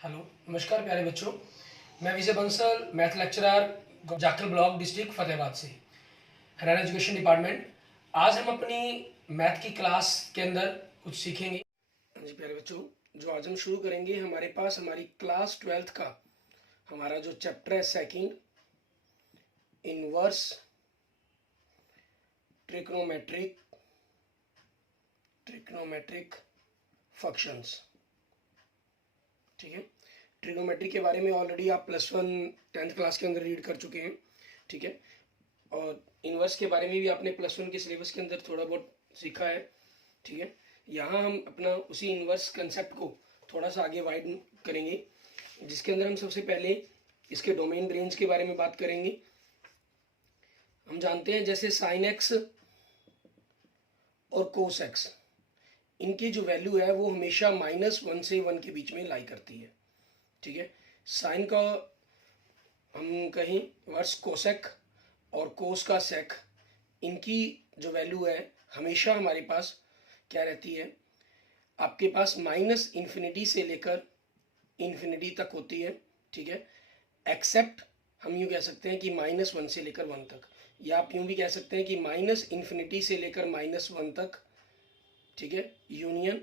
Hello, नमस्कार प्यारे बच्चों। मैं Vijay Bansal, math lecturer, Jakhal block, district Fatehabad से, हरियाणा एजुकेशन डिपार्टमेंट। आज हम अपनी मैथ की क्लास के अंदर कुछ सीखेंगे। जी प्यारे बच्चों, जो आज हम शुरू करेंगे, हमारे पास हमारी क्लास 12th का हमारा जो चैप्टर है सेकंड, इनवर्स ट्रिग्नोमेट्रिक फंक्शंस। ठीक है, ट्रिग्नोमेट्री के बारे में ऑलरेडी आप +1 10th क्लास के अंदर रीड कर चुके हैं। ठीक है, और इनवर्स के बारे में भी आपने +1 के सिलेबस के अंदर थोड़ा बहुत सीखा है। ठीक है, यहाँ हम अपना उसी इनवर्स कंसेप्ट को थोड़ा सा आगे वाइड करेंगे, जिसके अंदर हम सबसे पहले इसके डोमेन रेंज के बारे में बात करेंगे। हम जानते हैं जैसे साइन एक्स और कोस एक्स, इनकी जो वैल्यू है वो हमेशा -1 से 1 के बीच में लाई करती है। ठीक है, साइन का हम कहें वर्स कोसेक और कोस का सेक, इनकी जो वैल्यू है हमेशा हमारे पास क्या रहती है, आपके पास -इन्फिनिटी से लेकर इन्फिनिटी तक होती है। ठीक है, एक्सेप्ट हम यूँ कह सकते हैं कि -1 से लेकर 1 तक, या आप यूँ भी कह सकते हैं कि -इन्फिनिटी से लेकर -1 तक। ठीक है, यूनियन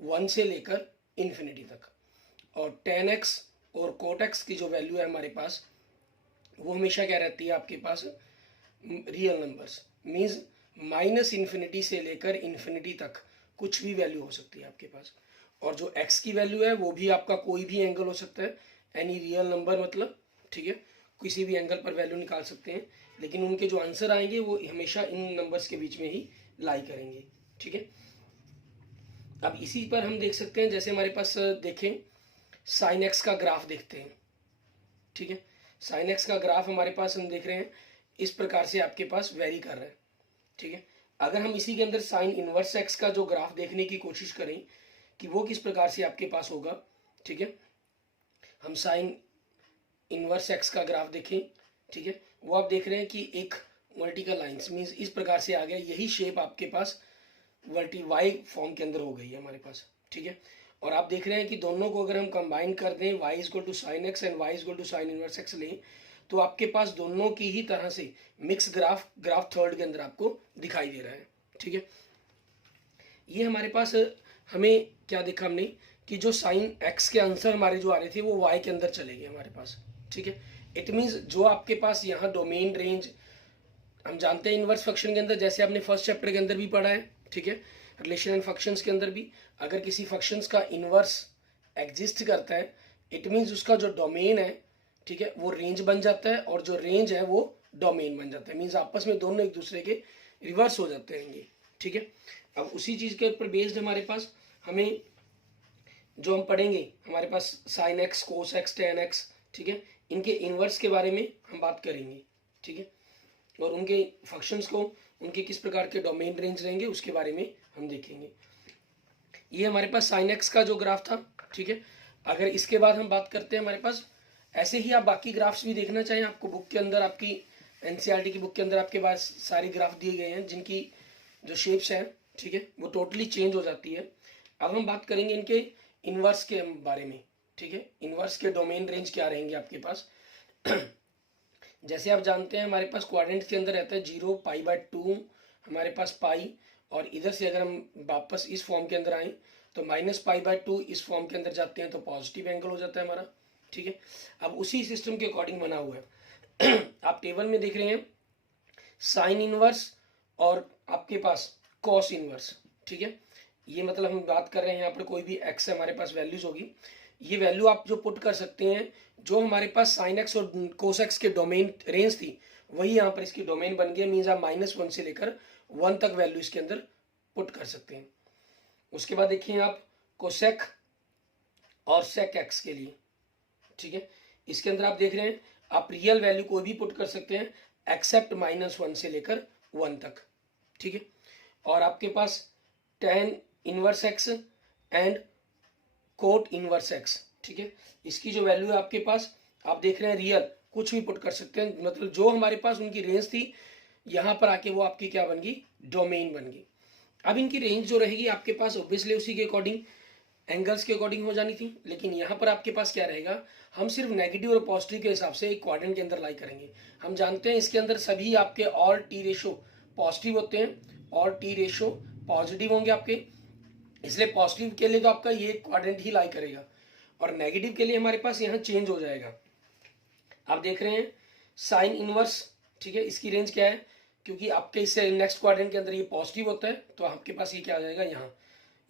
1 से लेकर इन्फिनिटी तक। और tan x और cot x की जो वैल्यू है हमारे पास, वो हमेशा क्या रहती है आपके पास, रियल नंबर्स, मीन्स -इन्फिनिटी से लेकर इन्फिनिटी तक कुछ भी वैल्यू हो सकती है आपके पास। और जो x की वैल्यू है वो भी आपका कोई भी एंगल हो सकता है, एनी रियल नंबर मतलब। ठीक है, किसी भी एंगल पर वैल्यू निकाल सकते हैं, लेकिन उनके जो आंसर आएंगे वो हमेशा इन नंबर्स के बीच में ही लाई करेंगे। ठीक है, अब इसी पर हम देख सकते हैं, जैसे हमारे पास देखें साइन एक्स का ग्राफ देखते हैं। ठीक है, साइन एक्स का ग्राफ हमारे पास हम देख रहे हैं इस प्रकार से आपके पास वेरी कर रहा है। ठीक है, अगर हम इसी के अंदर साइन इनवर्स एक्स का जो ग्राफ देखने की कोशिश करें कि वो किस प्रकार से आपके पास होगा। ठीक है, हम साइन इनवर्स एक्स का ग्राफ देखें। ठीक है, वो आप देख रहे हैं कि एक वर्टिकल लाइन्स मीन्स इस प्रकार से आ गया, यही शेप आपके पास वाई फॉर्म के अंदर हो गई है हमारे पास। ठीक है, और आप देख रहे हैं कि दोनों को अगर हम कंबाइन कर दें, y equal to sine x and y equal to sine inverse x लें, तो आपके पास दोनों की ही तरह से मिक्स ग्राफ थर्ड के अंदर आपको दिखाई दे रहा है। ठीक है, ये हमारे पास हमें क्या देखा हमने कि जो साइन एक्स के आंसर हमारे जो आ रहे थे वो y के अंदर चले गए हमारे पास। ठीक है, इट मीन्स जो आपके पास यहाँ डोमेन रेंज, हम जानते हैं इनवर्स फंक्शन के अंदर, जैसे आपने फर्स्ट चैप्टर के अंदर भी पढ़ा है। ठीक है, रिलेशन एंड फंक्शंस के अंदर भी, अगर किसी फंक्शंस का इनवर्स एग्जिस्ट करता है, इट मीन्स उसका जो डोमेन है, ठीक है, वो रेंज बन जाता है, और जो रेंज है वो डोमेन बन जाता है। मीन्स आपस में दोनों एक दूसरे के रिवर्स हो जाते हैं ये। ठीक है, अब उसी चीज़ के ऊपर बेस्ड हमारे पास हमें जो हम पढ़ेंगे, हमारे पास sine x, cos x, tan x, ठीक है, इनके इनवर्स के बारे में हम बात करेंगे। ठीक है, और उनके फंक्शंस को, उनके किस प्रकार के डोमेन रेंज रहेंगे उसके बारे में हम देखेंगे। ये हमारे पास साइन एक्स का जो ग्राफ था। ठीक है, अगर इसके बाद हम बात करते हैं, हमारे पास ऐसे ही आप बाकी ग्राफ्स भी देखना चाहें, आपको बुक के अंदर, आपकी एनसीईआरटी की बुक के अंदर आपके पास सारी ग्राफ दिए गए हैं जिनकी जो शेप्स हैं, ठीक है, वो टोटली चेंज हो जाती है। अब हम बात करेंगे इनके इनवर्स के बारे में। ठीक है, इनवर्स के डोमेन रेंज क्या रहेंगे आपके पास। जैसे आप जानते हैं हमारे पास क्वाड्रेंट के अंदर रहता है 0, π/2 हमारे पास पाई, और इधर से अगर हम वापस इस फॉर्म के अंदर आए तो -π/2 इस फॉर्म के अंदर जाते हैं तो पॉजिटिव एंगल हो जाता है हमारा। ठीक है, अब उसी सिस्टम के अकॉर्डिंग बना हुआ है। आप टेबल में देख रहे हैं साइन इनवर्स और आपके पास कॉस इनवर्स। ठीक है, ये मतलब हम बात कर रहे हैं यहाँ पर कोई भी एक्स हमारे पास वैल्यूज होगी, ये वैल्यू आप जो पुट कर सकते हैं, जो हमारे पास साइन एक्स और कोस एक्स के डोमेन रेंज थी वही यहाँ पर इसकी डोमेन बन गई। मीन्स आप -1 से लेकर 1 तक वैल्यू इसके अंदर पुट कर सकते हैं। उसके बाद देखिए आप कोसेक और सेक एक्स के लिए। ठीक है, इसके अंदर आप देख रहे हैं आप रियल वैल्यू कोई भी पुट कर सकते हैं एक्सेप्ट -1 से लेकर 1 तक। ठीक है, और आपके पास tan inverse x and cot inverse x. ठीक है, इसकी जो वैल्यू है आपके पास, आप देख रहे हैं रियल कुछ भी पुट कर सकते हैं, मतलब जो हमारे पास उनकी रेंज थी यहाँ पर आके वो आपकी क्या बन गई, डोमेन बन गई। अब इनकी रेंज जो रहेगी आपके पास ऑब्वियसली उसी के अकॉर्डिंग एंगल्स के अकॉर्डिंग हो जानी थी, लेकिन यहाँ पर आपके पास क्या रहेगा, हम सिर्फ नेगेटिव और पॉजिटिव के हिसाब से एक क्वाड्रेंट के अंदर लाई करेंगे। हम जानते हैं इसके अंदर सभी आपके और टी रेशो पॉजिटिव होते हैं और टी रेशो पॉजिटिव होंगे आपके, इसलिए पॉजिटिव के लिए तो आपका ये क्वाड्रेंट ही लाई करेगा और नेगेटिव के लिए हमारे पास यहाँ चेंज हो जाएगा। आप देख रहे हैं साइन इनवर्स, ठीक है, इसकी रेंज क्या है, क्योंकि आपके इससे नेक्स्ट क्वाड्रेंट के अंदर ये पॉजिटिव होता है तो आपके पास ये क्या आ जाएगा, यहाँ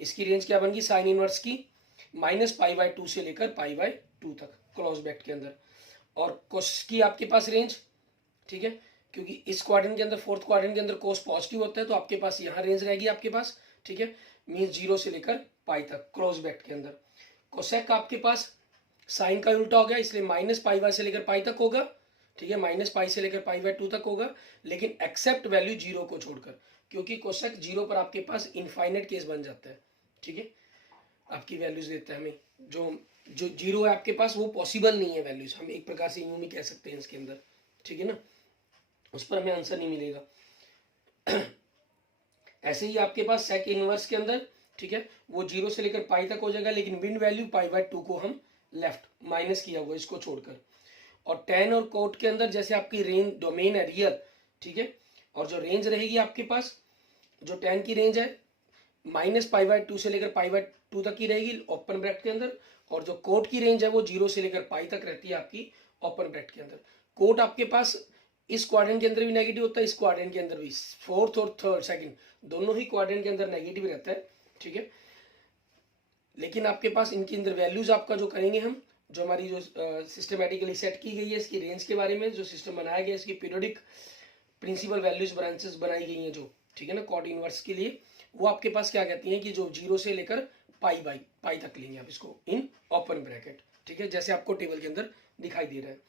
इसकी रेंज क्या बनेगी साइन इनवर्स की -π/2 से लेकर π/2 तक क्लोज ब्रैकेट के अंदर। और कोस की आपके पास रेंज, ठीक है, क्योंकि इस क्वाड्रेंट के अंदर फोर्थ क्वाड्रेंट के अंदर कोस पॉजिटिव होता है तो आपके पास यहाँ रेंज रहेगी आपके पास, ठीक है, मीन्स 0 से लेकर पाई तक क्लोज ब्रैकेट के अंदर। कोसेक का आपके पास साइन का उल्टा हो गया, इसलिए -π से लेकर पाई तक होगा, ठीक है, -π से लेकर π/2 तक होगा, लेकिन एक्सेप्ट वैल्यू 0 को छोड़कर, क्योंकि कोसेक 0 पर आपके पास इनफाइनाइट केस बन जाता है, ठीक है, आपकी वैल्यूज देता है हमें, जो 0 है आपके पास वो पॉसिबल नहीं है वैल्यूज, हम एक प्रकार से यूं भी कह सकते हैं इसके अंदर, ठीक है ना, उस पर हमें आंसर नहीं मिलेगा। ऐसे ही आपके पास सेक इनवर्स के अंदर, ठीक है, वो 0 से लेकर पाई तक हो जाएगा, लेकिन विन वैल्यू π/2 को हम लेफ्ट माइनस किया हुआ इसको छोड़कर। और टेन और कोट के अंदर जैसे आपकी रेंज डोमेन है रियल, ठीक है, और जो रेंज रहेगी आपके पास, जो टेन की रेंज है -π/2 से लेकर π/2 तक की रहेगी ओपन ब्रैकेट के अंदर, और जो कोट की रेंज है वो 0 से लेकर पाई तक रहती है आपकी ओपन ब्रैकेट के अंदर। कोट आपके पास इस क्वाड्रेंट के अंदर भी नेगेटिव होता है, इस क्वाड्रेंट के अंदर भी, फोर्थ और थर्ड सेकंड दोनों ही क्वाड्रेंट के अंदर नेगेटिव रहता है, ठीक है, लेकिन आपके पास इनके अंदर वैल्यूज आपका जो करेंगे हम, जो हमारी जो सिस्टमेटिकली सेट की गई है इसकी रेंज के बारे में, जो सिस्टम बनाया गया है इसकी पीरियोडिक प्रिंसिपल वैल्यूज ब्रांचेस बनाई गई हैं जो, ठीक है ना, कॉट इनवर्स के लिए, वो आपके पास क्या कहती हैं कि जो 0 से लेकर पाई तक लेंगे आप इसको इन ओपन ब्रैकेट, ठीक है, जैसे आपको टेबल के अंदर दिखाई दे रहा है।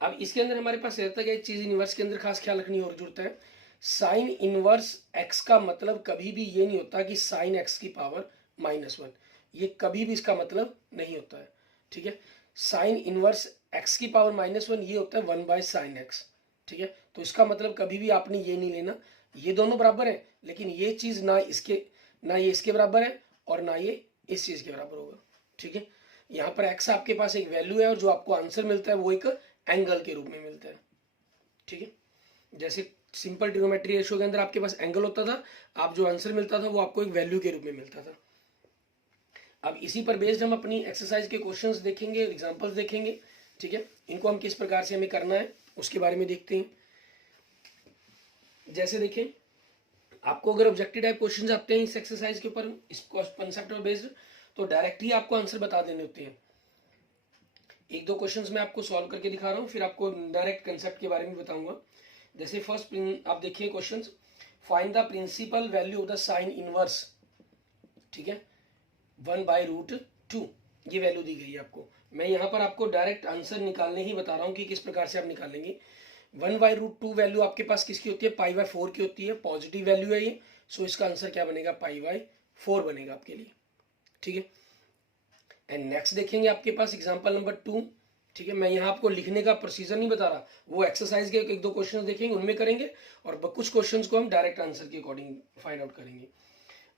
अब इसके अंदर हमारे पास रहता है एक चीज इनवर्स के अंदर खास ख्याल रखनी और जरूरत है, साइन इनवर्स एक्स का मतलब कभी भी ये नहीं होता कि साइन एक्स की पावर -1, ये कभी भी इसका मतलब नहीं होता है, ठीक है, साइन इनवर्स एक्स की पावर -1 ये होता है 1/sin x, ठीक है, तो इसका मतलब कभी भी आपने ये नहीं लेना ये दोनों बराबर है, लेकिन ये चीज ना ये इसके बराबर है और ना ये इस चीज के बराबर होगा, ठीक है, यहाँ पर x आपके पास एक वैल्यू है और जो आपको आंसर मिलता है वो एक एंगल के रूप में मिलता है, ठीक है, जैसे सिंपल ट्रिग्नोमेट्री रेशियो के अंदर आपके पास एंगल होता था, आप जो आंसर मिलता था वो आपको एक वैल्यू के रूप में मिलता था। अब इसी पर बेस्ड हम अपनी एक्सरसाइज के क्वेश्चंस देखेंगे, एग्जांपल्स देखेंगे, ठीक है, इनको हम किस प्रकार से हमें करना है उसके बारे में देखते हैं। जैसे देखें, आपको अगर ऑब्जेक्टिव टाइप क्वेश्चंस आते हैं इस एक्सरसाइज के ऊपर, इस कॉन्सेप्ट पर बेस्ड, तो डायरेक्टली आपको आंसर बता देने होते हैं। एक दो क्वेश्चंस मैं आपको सॉल्व करके दिखा रहा हूँ, फिर आपको डायरेक्ट कंसेप्ट के बारे में बताऊंगा। जैसे फर्स्ट आप देखिए questions, find the principal value of the sine inverse, ठीक है, 1/√2, ये वैल्यू दी गई है आपको। मैं यहाँ पर आपको डायरेक्ट आंसर निकालने ही बता रहा हूँ कि किस प्रकार से आप निकालेंगे। 1/√2 वैल्यू आपके पास किसकी होती है, π/4 की होती है, पॉजिटिव वैल्यू है ये, सो इसका आंसर क्या बनेगा, π/4 बनेगा आपके लिए, ठीक है। एंड नेक्स्ट देखेंगे आपके पास एग्जांपल नंबर 2, ठीक है, मैं यहाँ आपको लिखने का प्रोसीजर नहीं बता रहा, वो एक्सरसाइज के एक दो क्वेश्चन देखेंगे उनमें करेंगे, और कुछ क्वेश्चन को हम डायरेक्ट आंसर के अकॉर्डिंग फाइंड आउट करेंगे।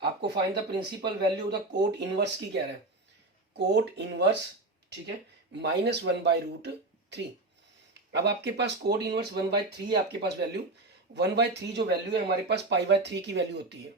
आपको find the principal value of the cot inverse की कह रहा है, कोट इनवर्स, ठीक है, -1/√3। अब आपके पास कोट इनवर्स 1/3 आपके पास वैल्यू, 1/3 जो वैल्यू है हमारे पास π/3 की वैल्यू होती है,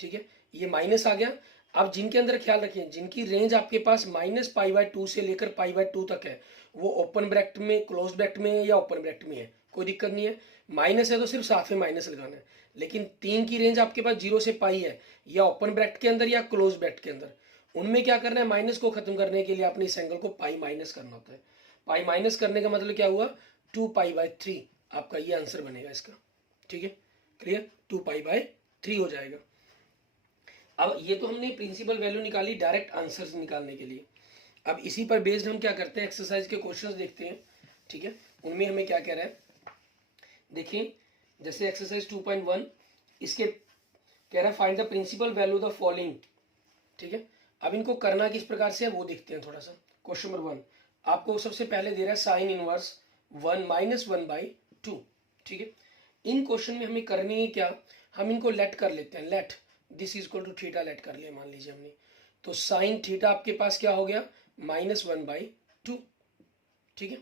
ठीक है, ये माइनस आ गया। अब जिनके अंदर ख्याल रखें, जिनकी रेंज आपके पास -π/2 से लेकर π/2 तक है, वो ओपन ब्रैकेट में, क्लोज ब्रैकेट में या ओपन ब्रैकेट में है, कोई दिक्कत नहीं है, माइनस है तो सिर्फ साथ में माइनस लगाना है। लेकिन 3 की रेंज आपके पास 0 से पाई है, या ओपन ब्रैकेट के अंदर या क्लोज ब्रैकेट के अंदर, उनमें क्या करना है, माइनस को खत्म करने के लिए आपने इस एंगल को पाई माइनस करना होता है। पाई माइनस करने का मतलब क्या हुआ, 2π/3 आपका ये आंसर बनेगा इसका, ठीक है, क्लियर, 2π/3 हो जाएगा। अब ये तो हमने प्रिंसिपल वैल्यू निकाली डायरेक्ट आंसर्स निकालने के लिए। अब इसी पर बेस्ड हम क्या करते हैं, एक्सरसाइज के क्वेश्चंस देखते हैं, ठीक है, उनमें हमें क्या कह रहा है, देखिए जैसे एक्सरसाइज 2.1, इसके कह रहा है find the principal value the following, ठीक है। अब इनको करना किस प्रकार से है वो देखते हैं थोड़ा सा। क्वेश्चन नंबर 1 आपको सबसे पहले दे रहा है साइन इनवर्स 1-1/2, ठीक है। इन क्वेश्चन में हमें करनी है क्या, हम इनको लेट कर लेते हैं, let this is equal to theta let कर लिया मान लीजिए हमने, तो साइन थीटा आपके पास क्या हो गया, -1/2, ठीक है।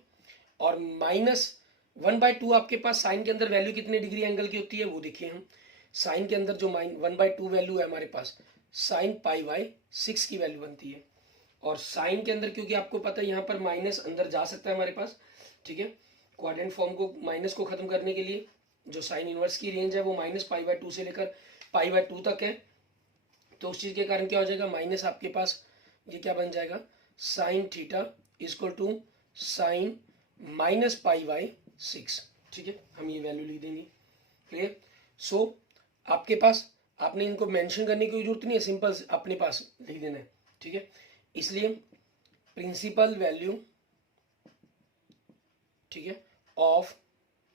और -1/2 आपके पास साइन के अंदर वैल्यू कितने डिग्री एंगल की होती है वो देखिए हम। साइन के अंदर जो 1/2 वैल्यू है हमारे पास, साइन π/6 की वैल्यू बनती है। और साइन के अंदर क्योंकि आपको पता है यहाँ पर माइनस अंदर जा सकता है हमारे पास, ठीक है। क्वाड्रेंट फॉर्म को माइनस को खत्म करने के लिए जो साइन इनवर्स की रेंज है वो -π/2 से लेकर π/2 तक है। तो उस चीज के कारण क्या हो जाएगा, माइनस आपके पास ये क्या बन जाएगा, sine theta equal to sine -π/6, ठीक है। हम ये वैल्यू लिख देंगे, क्लियर। सो आपके पास, आपने इनको मेंशन करने की जरूरत नहीं है, सिंपल अपने पास लिख देना है, ठीक है। इसलिए प्रिंसिपल वैल्यू, ठीक है, ऑफ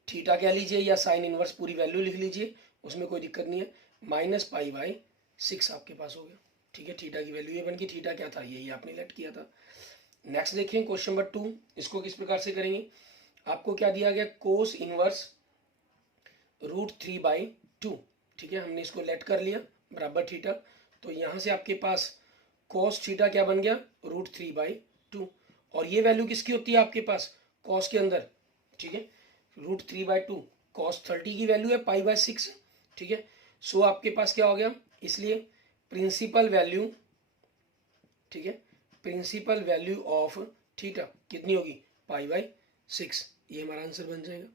थीटा कह लीजिए या साइन इनवर्स पूरी वैल्यू लिख लीजिए, उसमें कोई दिक्कत नहीं है, -π/6 आपके पास हो गया, ठीक है। थीटा की वैल्यू ये बन गई, थीटा क्या था, यही आपने लेट किया था। नेक्स्ट देखिए क्वेश्चन नंबर 2, इसको किस प्रकार से करेंगे। आपको क्या दिया गया, कोस इनवर्स √3/2, ठीक है। हमने इसको लेट कर लिया बराबर थीटा, तो यहाँ से आपके पास कॉस थीटा क्या बन गया, √3/2। और ये वैल्यू किसकी होती है आपके पास कॉस के अंदर, ठीक है। √3/2 कॉस 30 की वैल्यू है π/6, ठीक है। सो आपके पास क्या हो गया, इसलिए प्रिंसिपल वैल्यू, ठीक है, प्रिंसिपल वैल्यू ऑफ थीटा कितनी होगी, π/6, ये हमारा आंसर बन जाएगा।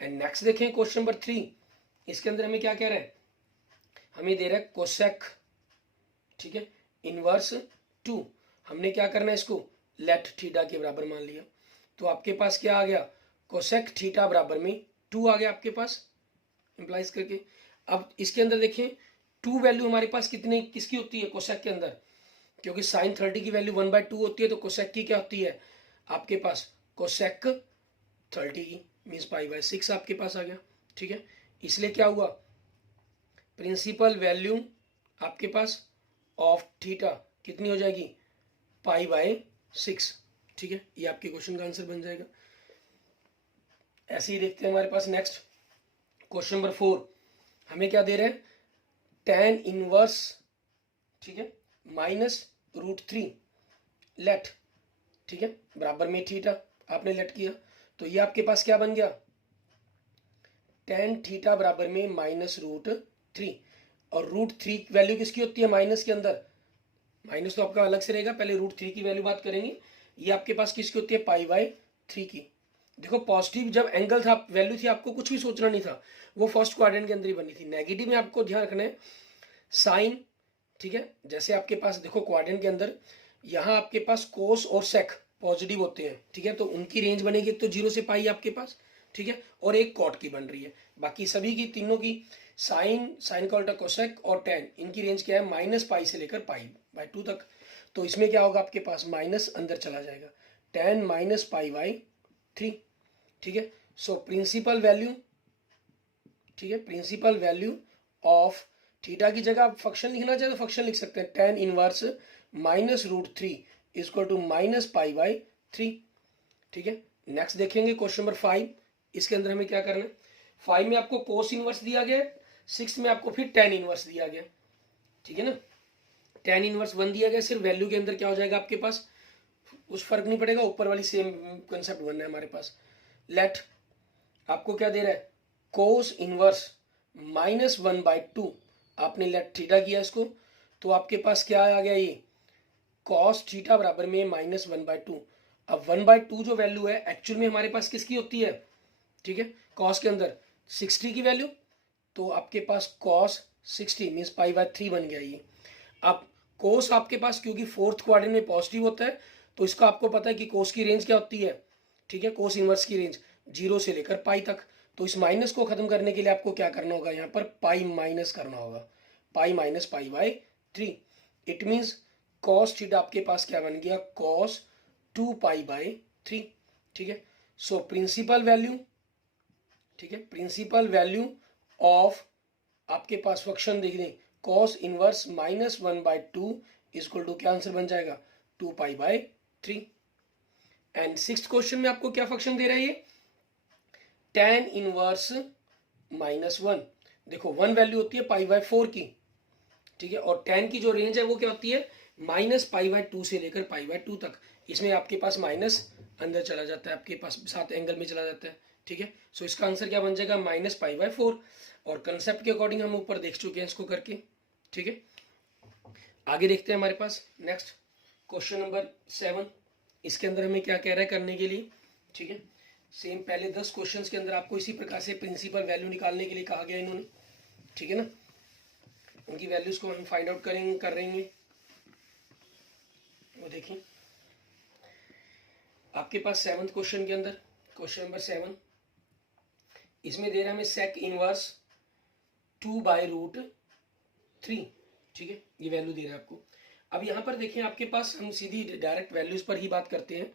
एंड नेक्स्ट देखें क्वेश्चन नंबर 3, इसके अंदर हमें क्या कह रहा है, हमें दे रहा है कोसेक, ठीक है, इनवर्स 2। हमने क्या करना है, इसको लेट थीटा के बराबर मान लिया, तो आपके पास क्या आ गया, कोसेक थीटा बराबर में 2 आ गया आपके पास इंप्लाइज करके। अब इसके अंदर देखें 2 वैल्यू हमारे पास कितने किसकी होती है कोसेक के अंदर, क्योंकि साइन 30 की वैल्यू 1/2 होती है, तो कोसेक की क्या होती है आपके पास, कोसेक 30 की मीन्स π/6 आपके पास आ गया, ठीक है। इसलिए क्या हुआ, प्रिंसिपल वैल्यू आपके पास ऑफ थीटा कितनी हो जाएगी, π/6, ठीक है। ये आपके क्वेश्चन का आंसर बन जाएगा। ऐसे ही देखते हैं हमारे पास नेक्स्ट क्वेश्चन नंबर 4, हमें क्या दे रहे हैं, tan इनवर्स, ठीक है, -√3 लेट, ठीक है, बराबर में थीटा आपने लेट किया, तो ये आपके पास क्या बन गया, tan थीटा बराबर में -√3। और √3 वैल्यू किसकी होती है माइनस के अंदर, माइनस तो आपका अलग से रहेगा, पहले √3 की वैल्यू बात करेंगे। ये आपके पास किसकी होती है, π/3 की। देखो पॉजिटिव जब एंगल था, वैल्यू थी, आपको कुछ भी सोचना नहीं था, वो फर्स्ट क्वाड्रेंट के अंदर ही बनी थी। नेगेटिव में आपको ध्यान रखना है साइन, ठीक है, जैसे आपके पास देखो क्वाड्रेंट के अंदर यहाँ आपके पास कोस और सेक पॉजिटिव होते हैं, ठीक है, तो उनकी रेंज बनेगी, एक तो 0 से पाई आपके पास, ठीक है, और एक कॉट की बन रही है। बाकी सभी की तीनों की साइन, साइन का उल्टा कोसेक और टेन, इनकी रेंज क्या है, -π से लेकर π/2 तक। तो इसमें क्या होगा आपके पास, माइनस अंदर चला जाएगा, tan -π/3, ठीक है। सो प्रिंसिपल वैल्यू, ठीक है, प्रिंसिपल वैल्यू ऑफ थीटा की जगह आप फंक्शन लिखना चाहे तो फंक्शन लिख सकते हैं, tan इनवर्स -√3 इक्वल टू -π/3, ठीक है। नेक्स्ट देखेंगे क्वेश्चन नंबर 5, इसके अंदर हमें क्या करना है, 5 में आपको कोस इनवर्स दिया गया, 6 में आपको फिर tan इनवर्स दिया गया, ठीक है ना। tan इनवर्स 1 दिया गया, सिर्फ वैल्यू के अंदर क्या हो जाएगा आपके पास, कुछ फर्क नहीं पड़ेगा, ऊपर वाली सेम कंसेप्ट बनना है हमारे पास। लेट आपको क्या दे रहा है, कोस इनवर्स -1/2, आपने लेट थीटा किया इसको, तो आपके पास क्या आ गया, ये कॉस थीटा बराबर में -1/2। अब 1/2 जो वैल्यू है एक्चुअल में हमारे पास किसकी होती है, ठीक है, कॉस के अंदर 60 की वैल्यू, तो आपके पास कॉस 60 मीन्स π/3 बन गया ये। अब कोस आपके पास क्योंकि फोर्थ क्वाड्रेंट में पॉजिटिव होता है, तो इसका आपको पता है कि कोस की रेंज क्या होती है, ठीक है, कोस इनवर्स की रेंज 0 से लेकर पाई तक। तो इस माइनस को खत्म करने के लिए आपको क्या करना होगा, यहाँ पर पाई माइनस करना होगा, pi minus π/3। It means cos theta आपके पास क्या बन गया, कॉस 2π/3, ठीक है। सो प्रिंसिपल वैल्यू, ठीक है, प्रिंसिपल वैल्यू ऑफ आपके पास फंक्शन देख लें, कॉस इनवर्स -1/2 इक्वल टू क्या आंसर बन जाएगा, 2π/3। एंड 6th क्वेश्चन में आपको क्या फंक्शन दे रहा है, ये tan इनवर्स -1, देखो 1 वैल्यू होती है π/4 की, ठीक है, और tan की जो रेंज है वो क्या होती है, माइनस पाई बाय टू से लेकर पाई बाय टू तक। इसमें आपके पास माइनस अंदर चला जाता है, आपके पास साथ एंगल में चला जाता है, ठीक है। सो इसका आंसर क्या बन जाएगा, माइनस पाई बाय फोर। और कंसेप्ट के अकॉर्डिंग हम ऊपर देख चुके हैं इसको करके, ठीक है। आगे देखते हैं हमारे पास नेक्स्ट क्वेश्चन नंबर 7। इसके अंदर हमें क्या कह रहा है करने के लिए, ठीक है। सेम पहले 10 क्वेश्चंस के अंदर आपको इसी प्रकार से प्रिंसिपल वैल्यू निकालने के लिए कहा गया इन्होंने, ठीक है ना। उनकी वैल्यूज को हम फाइंड आउट कर रहेंगे। वो देखिए आपके पास 7th क्वेश्चन के अंदर, क्वेश्चन नंबर 7, इसमें दे रहा है हमें सेक इनवर्स 2/√3, ठीक है। ये वैल्यू दे रहा है आपको। अब यहाँ पर देखें आपके पास, हम सीधी डायरेक्ट वैल्यूज पर ही बात करते हैं।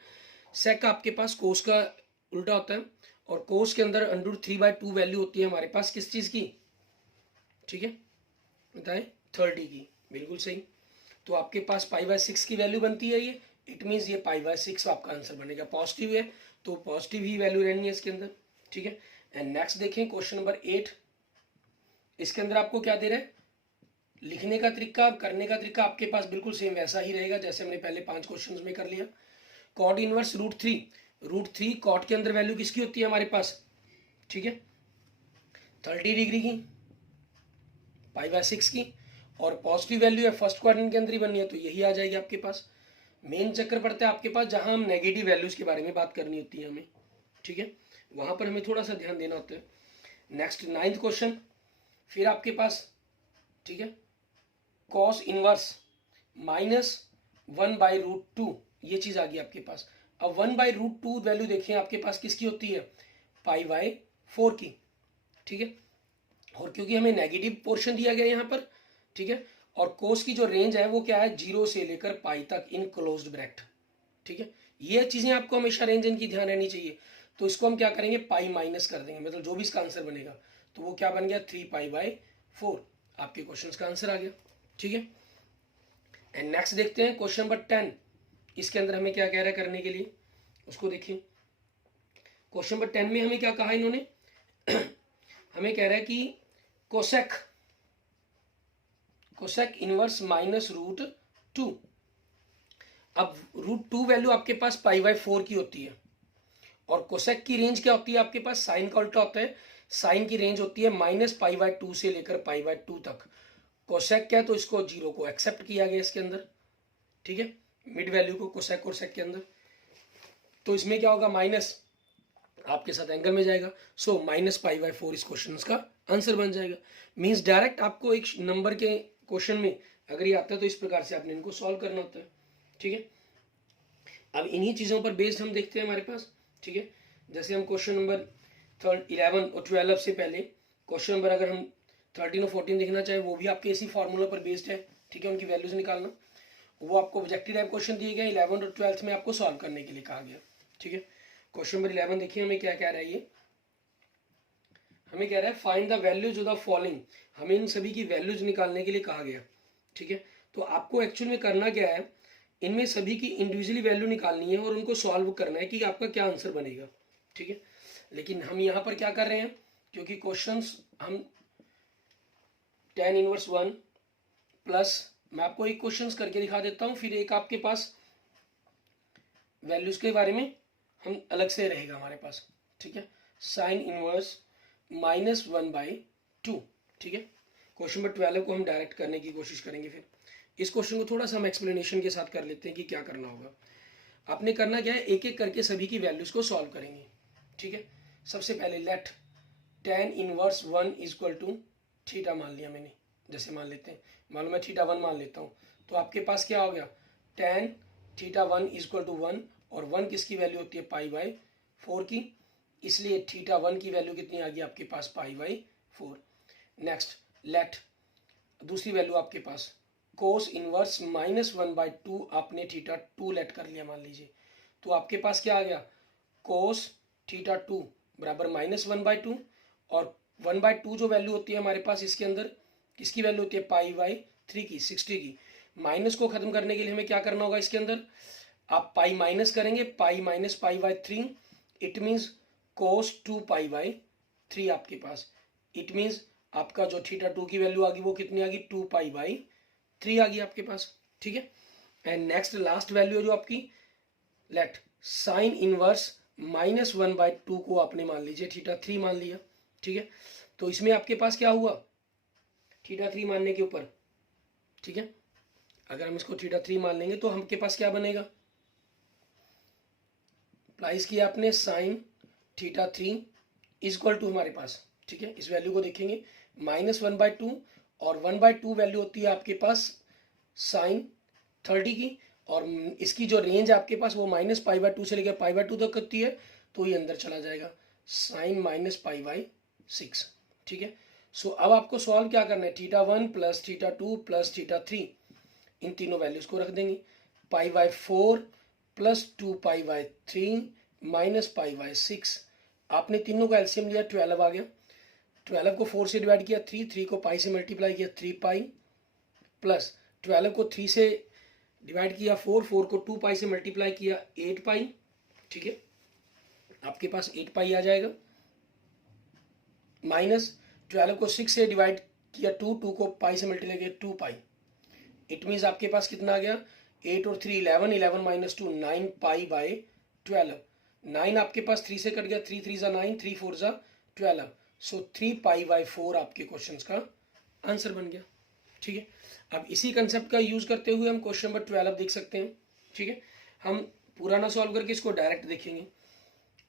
सेक आपके पास कोस का उल्टा होता है, और कोस के अंदर √3/2 वैल्यू होती है हमारे पास किस चीज़ की, ठीक है, बताएं, 30 की, बिल्कुल सही। तो आपके पास π/6 की वैल्यू बनती है ये, इट मीन्स ये π/6 आपका आंसर बनेगा। पॉजिटिव है तो पॉजिटिव ही वैल्यू रहनी है इसके अंदर, ठीक है। एंड नेक्स्ट देखें क्वेश्चन नंबर 8। इसके अंदर आपको क्या दे रहा है, लिखने का तरीका, करने का तरीका आपके पास बिल्कुल सेम वैसा ही रहेगा जैसे हमने पहले 5 क्वेश्चंस में कर लिया। कॉट इनवर्स √3 कॉट के अंदर वैल्यू किसकी होती है हमारे पास, ठीक है, 30 डिग्री की, π/6 की, और पॉजिटिव वैल्यू है फर्स्ट क्वाड्रेंट के अंदर ही बननी है, तो यही आ जाएगी आपके पास। मेन चक्कर पड़ता है आपके पास जहां हम नेगेटिव वैल्यूज के बारे में बात करनी होती है हमें, ठीक है, वहां पर हमें थोड़ा सा ध्यान देना होता है। नेक्स्ट 9th क्वेश्चन, फिर आपके पास, ठीक है, कॉस इनवर्स -1/√2, ये चीज आ गई आपके पास। अब 1/√2 वैल्यू देखें आपके पास किसकी होती है, π/4 की, ठीक है। और क्योंकि हमें नेगेटिव पोर्शन दिया गया यहाँ पर, ठीक है, और कोस की जो रेंज है वो क्या है, 0 से लेकर पाई तक इन क्लोज्ड ब्रैकेट, ठीक है। ये चीजें आपको हमेशा रेंज इनकी ध्यान रहनी चाहिए। तो इसको हम क्या करेंगे, पाई माइनस कर देंगे, मतलब जो भी इसका आंसर बनेगा, तो वो क्या बन गया, 3π/4, आपके क्वेश्चन का आंसर आ गया, ठीक है। एंड नेक्स्ट देखते हैं क्वेश्चन नंबर 10। इसके अंदर हमें क्या कह रहा है करने के लिए, उसको देखिए। क्वेश्चन नंबर 10 में हमें क्या कहा इन्होंने हमें कह रहा है कि कोसेक इनवर्स -√2। अब √2 वैल्यू आपके पास π/4 की होती है, और कोसेक की रेंज क्या होती है आपके पास, साइन का उल्टा होता है, साइन की रेंज होती है -π/2 से लेकर π/2 तक। कोसेक क्या है, तो इसको 0 को एक्सेप्ट किया गया इसके अंदर, ठीक है, मिड वैल्यू को कोसेक और सेक के अंदर। तो इसमें क्या होगा, माइनस आपके साथ एंगल में जाएगा, सो -π/4 इस क्वेश्चन का आंसर बन जाएगा। मीन्स डायरेक्ट आपको एक नंबर के क्वेश्चन में अगर ये आता है तो इस प्रकार से आपने इनको सॉल्व करना होता है, ठीक है। अब इन्हीं चीज़ों पर बेस्ड हम देखते हैं हमारे पास, ठीक है। जैसे हम क्वेश्चन नंबर 11 और 12 से पहले क्वेश्चन नंबर अगर हम 13 और 14 देखना चाहें, वो भी आपके इसी फॉर्मूला पर बेस्ड है, ठीक है, उनकी वैल्यूज निकालना। वो आपको ऑब्जेक्टिव टाइप क्वेश्चन दिए गए 11 और 12 में आपको सॉल्व करने के लिए कहा गया, ठीक है। क्वेश्चन नंबर 11 देखिए हमें क्या कह रहा है ये, हमें कह रहा है find the values of the following, हमें इन सभी की वैल्यूज निकालने के लिए कहा गया, ठीक है। तो आपको एक्चुअल में करना क्या है, इनमें सभी की इंडिविजुअली वैल्यू निकालनी है और उनको सॉल्व करना है कि आपका क्या आंसर बनेगा, ठीक है। लेकिन हम यहाँ पर क्या कर रहे हैं, क्योंकि क्वेश्चंस हम tan इनवर्स 1 प्लस, मैं आपको एक क्वेश्चंस करके दिखा देता हूँ, फिर एक आपके पास वैल्यूज के बारे में हम अलग से रहेगा हमारे पास, ठीक है, साइन इनवर्स -1/2, ठीक है। क्वेश्चन नंबर 12 को हम डायरेक्ट करने की कोशिश करेंगे। फिर इस क्वेश्चन को थोड़ा सा हम एक्सप्लेनेशन के साथ कर लेते हैं कि क्या करना होगा। आपने करना क्या है, एक एक करके सभी की वैल्यूज को सॉल्व करेंगे, ठीक है। सबसे पहले let tan inverse 1 equal to theta मान लिया मैंने, जैसे मान लेते हैं, मान लो मैं θ1 मान लेता हूँ, तो आपके पास क्या हो गया, tan θ1 इक्वल टू 1, और 1 किसकी वैल्यू होती है, π/4 की, इसलिए θ1 की वैल्यू कितनी आ गई आपके पास, π/4। नेक्स्ट लेट दूसरी वैल्यू आपके पास कोस इनवर्स -1/2, आपने θ2 लेट कर लिया मान लीजिए, तो आपके पास क्या आ गया, कोस θ2 बराबर -1/2, और 1/2 जो वैल्यू होती है हमारे पास इसके अंदर किसकी वैल्यू होती है, π/3 की, 60 की। माइनस को खत्म करने के लिए हमें क्या करना होगा, इसके अंदर आप पाई माइनस करेंगे, पाई माइनस π/3, इट मीन्स कोस 2π/3 आपके पास, इट मीन्स आपका जो θ2 की वैल्यू आ गई वो कितनी आ गई, 2π/3 आ गई आपके पास, ठीक है। एंड नेक्स्ट लास्ट वैल्यू है जो आपकी, लेट साइन इनवर्स -1/2 को आपने मान लीजिए θ3 मान लिया, ठीक है। तो इसमें आपके पास क्या हुआ, θ3 मानने के ऊपर, ठीक है, अगर हम इसको θ3 मान लेंगे तो हमके पास क्या बनेगा, अप्लाइज किया आपने साइन θ3 इक्वल टू हमारे पास, ठीक है, इस वैल्यू को देखेंगे -1/2 और 1/2 वैल्यू होती है आपके पास साइन 30 की, और इसकी जो रेंज है आपके पास वो -π/2 से लेकर π/2 तक होती है, तो ये अंदर चला जाएगा साइन -π/6, ठीक है। सो अब आपको सॉल्व क्या करना है, θ1 प्लस θ2 प्लस θ3, इन तीनों वैल्यूज को रख देंगे, π/4 प्लस 2π/3 माइनस π/6, आपने तीनों का एलसीएम लिया 12 आ गया, 12 को 4 से डिवाइड किया 3 को पाई से मल्टीप्लाई किया 3π, प्लस 12 को 3 से डिवाइड किया 4 को 2π से मल्टीप्लाई किया 8π, ठीक है, आपके पास 8π आ जाएगा, माइनस 12 को 6 से डिवाइड किया 2 को पाई से मल्टीप्लाई किया 2π, इट मीन्स आपके पास कितना आ गया, 8 और 3 11, 11 माइनस 2 9π/12, 9 आपके पास 3 से कट गया, 3 3 ज़ा 9, 3 4 ज़ा 12, सो 3π/4 आपके क्वेश्चन का आंसर बन गया, ठीक है। अब इसी कंसेप्ट का यूज करते हुए हम क्वेश्चन नंबर 12 देख सकते हैं, ठीक है। हम पूरा ना सॉल्व करके इसको डायरेक्ट देखेंगे।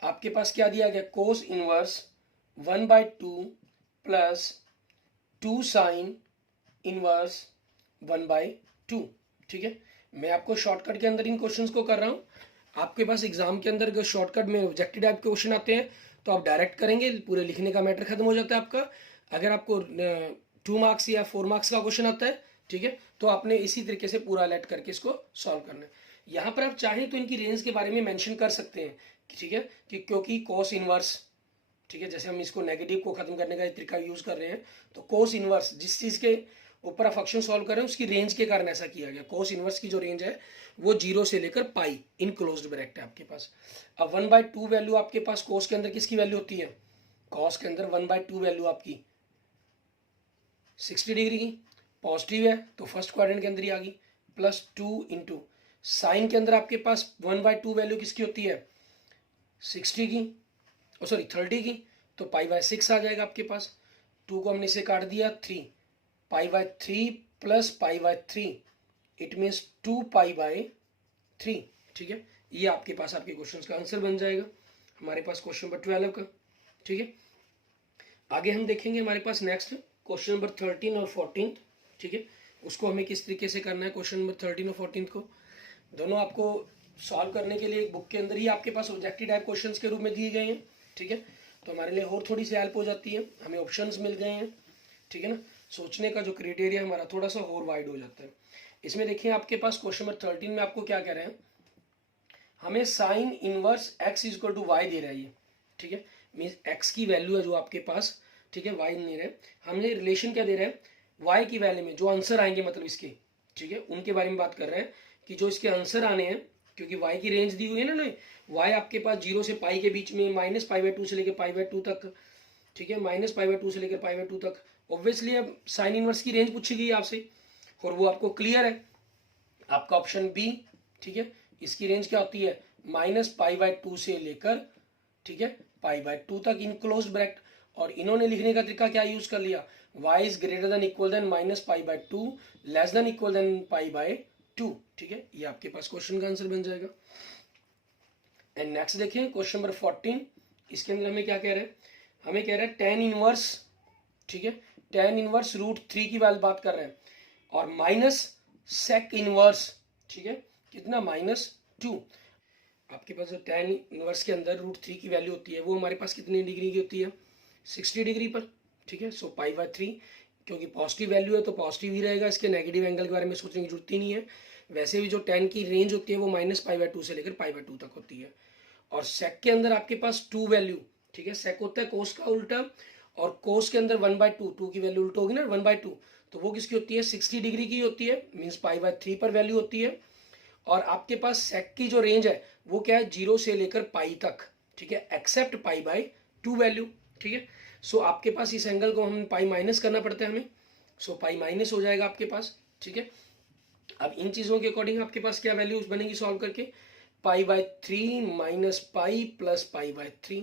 आपके पास क्या दिया गया, cos inverse 1/2 plus 2 sine inverse 1/2, ठीक है। मैं आपको शॉर्टकट के अंदर इन क्वेश्चंस को कर रहा हूँ, आपके पास एग्जाम के अंदर शॉर्टकट में ऑब्जेक्टिव टाइप के क्वेश्चन आते हैं तो आप डायरेक्ट करेंगे, पूरे लिखने का मैटर खत्म हो जाता है आपका। अगर आपको 2 मार्क्स या 4 मार्क्स का क्वेश्चन आता है, ठीक है, तो आपने इसी तरीके से पूरा लेट करके इसको सॉल्व करना है। यहाँ पर आप चाहें तो इनकी रेंज के बारे में मेंशन कर सकते हैं, ठीक है, कि क्योंकि कोस इनवर्स, ठीक है, जैसे हम इसको नेगेटिव को खत्म करने का तरीका यूज कर रहे हैं, तो कोस इनवर्स जिस चीज के ऊपर आप फंक्शन सॉल्व कर रहे हैं उसकी रेंज के कारण ऐसा किया गया। कोस इनवर्स की जो रेंज है वो 0 से लेकर पाई इन क्लोज्ड ब्रैकेट है आपके पास। अब 1/2 वैल्यू आपके पास कोस के अंदर किसकी वैल्यू होती है, कॉस के अंदर 1/2 वैल्यू आपकी 60 डिग्री की, पॉजिटिव है तो फर्स्ट क्वाड्रेंट के अंदर ही आ गई, प्लस 2 इंटू साइन के अंदर आपके पास 1/2 वैल्यू किसकी होती है 60 की, सॉरी 30 की, तो π/6 आ जाएगा आपके पास। 2 को हमने से काट दिया 3, π/3 प्लस π/3, इट मीन्स 2π/3, ठीक है। ये आपके पास आपके क्वेश्चन का आंसर बन जाएगा हमारे पास क्वेश्चन नंबर 12 का, ठीक है। आगे हम देखेंगे हमारे पास नेक्स्ट क्वेश्चन नंबर 13 और 14, ठीक है, उसको हमें किस तरीके से करना है। क्वेश्चन नंबर 13 और 14 को दोनों आपको सॉल्व करने के लिए एक बुक के अंदर ही आपके पास ऑब्जेक्टिव टाइप क्वेश्चंस के रूप में दिए गए हैं, ठीक है, तो हमारे लिए और थोड़ी सी हेल्प हो जाती है, हमें ऑप्शंस मिल गए हैं, ठीक है ना, सोचने का जो क्राइटेरिया हमारा थोड़ा सा और वाइड हो जाता है। इसमें देखिए आपके पास क्वेश्चन नंबर 13 में आपको क्या कह रहे हैं, हमें sine inverse x equal to y दे रहा है ये, ठीक है, मीन्स x की वैल्यू है जो आपके पास, ठीक है, y नहीं रहे, हमें रिलेशन क्या दे रहे हैं, y की वैल्यू में जो आंसर आएंगे मतलब इसके, ठीक है, उनके बारे में बात कर रहे हैं कि जो इसके आंसर आने हैं, क्योंकि y की रेंज दी हुई है ना, y आपके पास 0 से पाई के बीच में, -π/2 से लेकर π/2 तक, ठीक है, -π/2 से लेकर π/2 तक, ऑब्वियसली अब साइन इनवर्स की रेंज पूछी गई आपसे और वो आपको क्लियर है, आपका ऑप्शन बी, ठीक है, इसकी रेंज क्या होती है -π/2 से लेकर, ठीक है, π/2 तक इन क्लोज्ड ब्रैकेट, और इन्होंने लिखने का तरीका क्या यूज कर लिया, y is greater than equal than -π/2 less than equal than π/2, ठीक है, ये आपके पास क्वेश्चन का आंसर बन जाएगा। एंड नेक्स्ट देखें क्वेश्चन नंबर 14, इसके अंदर हमें क्या कह रहे हैं, हमें कह रहे हैं tan इनवर्स, ठीक है, tan इनवर्स √3 की बात कर रहे हैं, और माइनस sec इनवर्स, ठीक है, कितना -2, आपके पास जो tan इनवर्स के अंदर √3 की वैल्यू होती है वो हमारे पास कितनी डिग्री की होती है 60 डिग्री पर, ठीक है, सो π/3, क्योंकि पॉजिटिव वैल्यू है तो पॉजिटिव ही रहेगा, इसके नेगेटिव एंगल के बारे में सोचने की जरूरत ही नहीं है। वैसे भी जो tan की रेंज होती है वो -π/2 से लेकर π/2 तक होती है, और sec के अंदर आपके पास 2 वैल्यू, ठीक है, sec होता है कोस का उल्टा, और कोस के अंदर 1/2, 2 की वैल्यू उल्टा होगी ना 1/2, तो वो किसकी होती है 60 डिग्री की होती है, मीन्स π/3 पर वैल्यू होती है, और आपके पास sec की जो रेंज है वो क्या है 0 से लेकर पाई तक, ठीक है, एक्सेप्ट π/2 वैल्यू, ठीक है, सो आपके पास इस एंगल को हम पाई माइनस करना पड़ता है हमें, सो पाई माइनस हो जाएगा आपके पास, ठीक है। अब इन चीज़ों के अकॉर्डिंग आपके पास क्या वैल्यूज बनेगी सॉल्व करके, π/3 माइनस पाई प्लस π/3।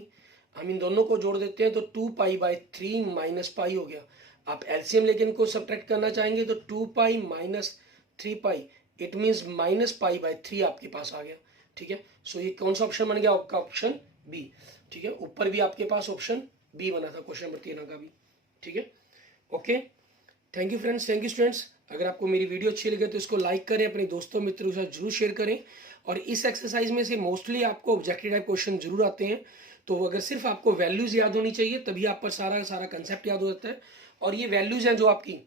हम इन दोनों को जोड़ देते हैं तो 2π/3 माइनस पाई हो गया। आप एलसीएम लेके इनको सब्ट्रैक्ट करना चाहेंगे तो 2π माइनस 3π, इट मीन्स माइनस π/3 आपके पास आ गया। ठीक है, सो ये कौन सा ऑप्शन बन गया आपका, ऑप्शन बी। ठीक है, ऊपर भी आपके पास ऑप्शन बी बना था क्वेश्चन नंबर 13 का भी। ठीक है, okay, thank you friends, thank you students. अगर आपको मेरी वीडियो अच्छी लगे तो इसको लाइक करें, अपने दोस्तों मित्रों के साथ जरूर शेयर करें। और इस एक्सरसाइज में से मोस्टली आपको ऑब्जेक्टिव टाइप क्वेश्चन जरूर आते हैं, तो अगर सिर्फ आपको वैल्यूज याद होनी चाहिए तभी आप पर सारा कंसेप्ट याद हो जाता है। और ये वैल्यूज हैं जो आपकी,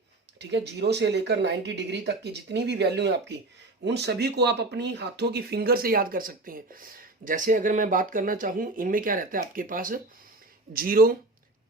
ठीक है, 0 से लेकर 90 डिग्री तक की जितनी भी वैल्यू है आपकी, उन सभी को आप अपनी हाथों की फिंगर से याद कर सकते हैं। जैसे अगर मैं बात करना चाहूँ, इनमें क्या रहता है आपके पास 0,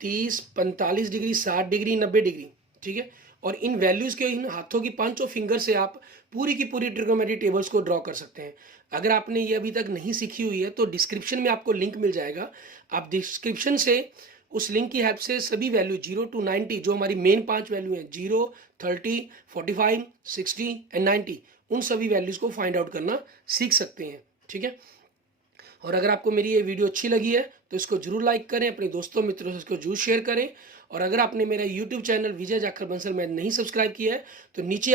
30, 45 डिग्री, 60 डिग्री, 90 डिग्री। ठीक है, और इन वैल्यूज के इन हाथों की पांचों फिंगर से आप पूरी की पूरी ट्रिग्नोमेट्री टेबल्स को ड्रॉ कर सकते हैं। अगर आपने ये अभी तक नहीं सीखी हुई है तो डिस्क्रिप्शन में आपको लिंक मिल जाएगा, आप डिस्क्रिप्शन से उस लिंक की हेल्प से सभी वैल्यू 0 to 90 जो हमारी मेन 5 वैल्यू हैं 0, 30, 45, 60 एंड 90, उन सभी वैल्यूज को फाइंड आउट करना सीख सकते हैं। ठीक है, और अगर आपको मेरी ये वीडियो अच्छी लगी है तो इसको जरूर लाइक करें, अपने दोस्तों मित्रों से इसको जरूर शेयर करें। और अगर आपने मेरा यूट्यूब चैनल विजय जाखड़ बंसल में नहीं सब्सक्राइब किया है तो नीचे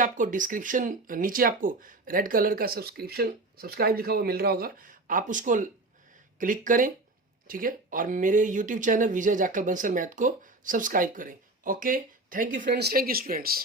आपको रेड कलर का सब्सक्राइब लिखा हुआ मिल रहा होगा, आप उसको क्लिक करें। ठीक है, और मेरे यूट्यूब चैनल विजय जाखड़ बंसल मैथ को सब्सक्राइब करें। Okay, thank you friends, thank you students.